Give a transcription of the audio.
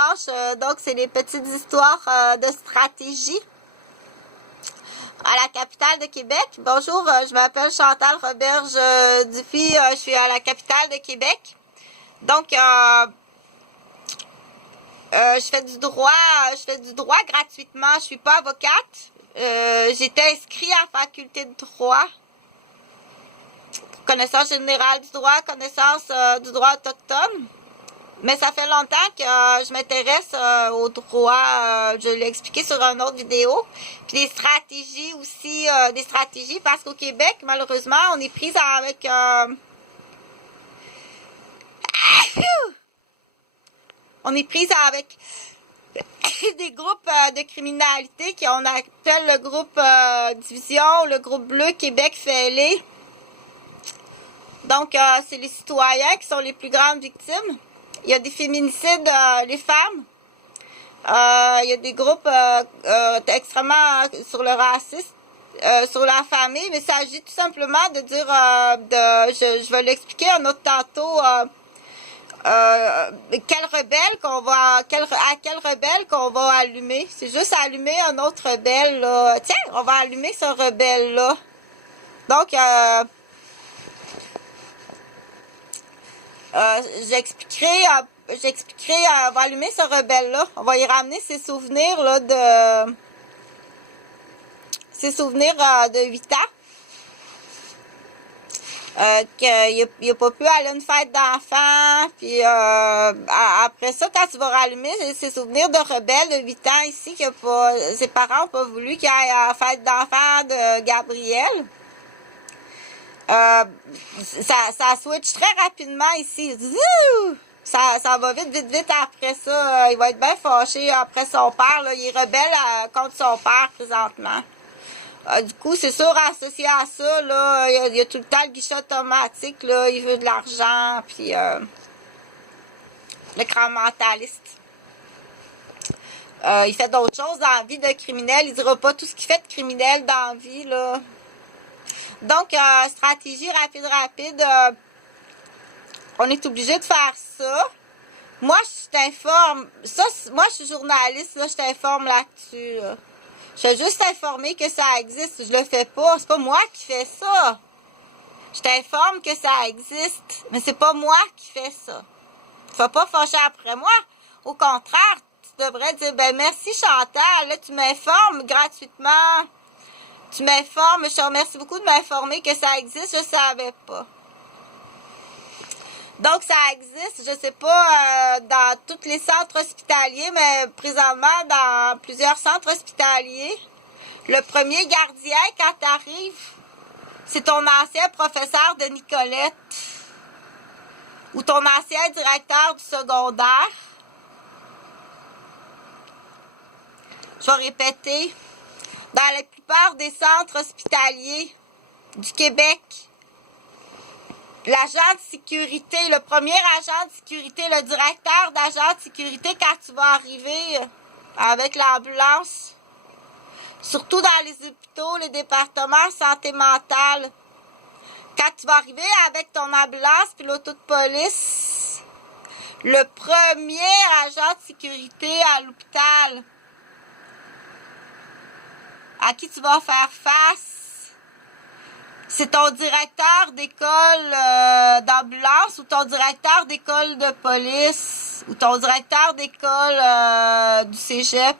dimanche. Donc, c'est les petites histoires de stratégie à la capitale de Québec. Bonjour, je m'appelle Chantal Roberge Dufy. Je suis à la capitale de Québec. Donc, je fais du droit gratuitement. Je suis pas avocate. J'étais inscrite à la faculté de droit. Connaissance générale du droit, connaissance du droit autochtone. Mais ça fait longtemps que je m'intéresse au droit. Je l'ai expliqué sur une autre vidéo. Puis des stratégies aussi, des stratégies parce qu'au Québec, malheureusement, on est prise avec on est prise avec des groupes de criminalité qu'on appelle le groupe Division, le groupe bleu Québec fêlé. Donc, c'est les citoyens qui sont les plus grandes victimes. Il y a des féminicides, les femmes. Il y a des groupes extrêmement sur le racisme, sur la famille. Mais il s'agit tout simplement de dire, je vais l'expliquer un autre tantôt, quel rebelle qu'on va allumer. C'est juste allumer un autre rebelle, là. Tiens, on va allumer ce rebelle-là. Donc, j'expliquerai, on va allumer ce rebelle-là. On va y ramener ses souvenirs, là, de 8 ans. Qu'il n'a pas pu aller à une fête d'enfants. Puis, après ça, quand tu vas rallumer ses souvenirs de rebelle de 8 ans ici, ses parents n'ont pas voulu qu'il aille à la fête d'enfants de Gabriel. Ça switch très rapidement ici. Ça va vite après ça. Il va être bien fâché après son père. Là. Il est rebelle contre son père présentement. Du coup, c'est sûr, associé à ça, là, il y a tout le temps le guichet automatique. Là, il veut de l'argent. Puis le grand mentaliste. Il fait d'autres choses dans la vie de criminel. Il dira pas tout ce qu'il fait de criminel dans la vie, là. Donc, stratégie rapide, on est obligé de faire ça. Moi, je t'informe. Moi, je suis journaliste, là, je t'informe là-dessus. Là. Je suis juste informer que ça existe. Je le fais pas. C'est pas moi qui fais ça. Je t'informe que ça existe, mais c'est pas moi qui fais ça. Tu vas pas fâcher après moi. Au contraire, tu devrais dire, ben merci Chantal, là, tu m'informes gratuitement. Tu m'informes, je te remercie beaucoup de m'informer que ça existe, je savais pas. Donc, ça existe, je sais pas dans tous les centres hospitaliers, mais présentement dans plusieurs centres hospitaliers. Le premier gardien, quand tu arrives, c'est ton ancien professeur de Nicolette ou ton ancien directeur du secondaire. Je vais répéter. Dans la plupart des centres hospitaliers du Québec, l'agent de sécurité, le premier agent de sécurité, le directeur d'agent de sécurité, quand tu vas arriver avec l'ambulance, surtout dans les hôpitaux, les départements de santé mentale, quand tu vas arriver avec ton ambulance puis l'auto de police, le premier agent de sécurité à l'hôpital, à qui tu vas faire face, c'est ton directeur d'école d'ambulance ou ton directeur d'école de police ou ton directeur d'école du cégep.